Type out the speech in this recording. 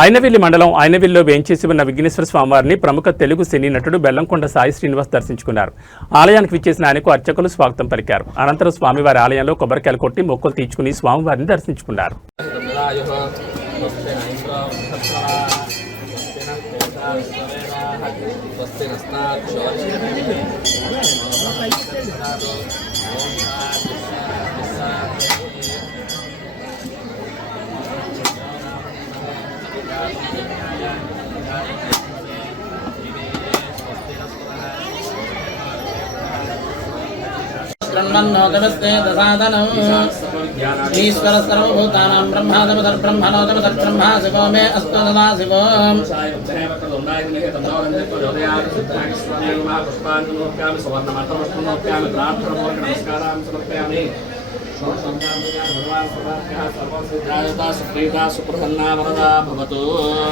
అయినవిల్లి మండలం అయినవిల్లో వేంచేసి ఉన్న విఘ్నేశ్వర స్వామివారిని ప్రముఖ తెలుగు సినీ నటుడు బెల్లంకొండ సాయి శ్రీనివాస్ దర్శించుకున్నారు. ఆలయానికి విచ్చేసిన ఆయనకు అర్చకులు స్వాగతం పలికారు. అనంతరం స్వామివారి ఆలయంలో కొబ్బరికాయలు కొట్టి మొక్కలు తీర్చుకుని స్వామివారిని దర్శించుకున్నారు. ईश्वर सर्वभूतानां ब्रह्मादमतर्ब्रह्मणोदमतर्ब्रह्मा शिवो मे अस्तु ददा शिवो पुष्पाञ्जलोप्यामि सुवर्णमर्थमष्टमोप्यामि प्रार्थनमोर्गनमस्कारां समर्पयामि సుప్రీతా సుప్రసన్నా వరదా భవతు.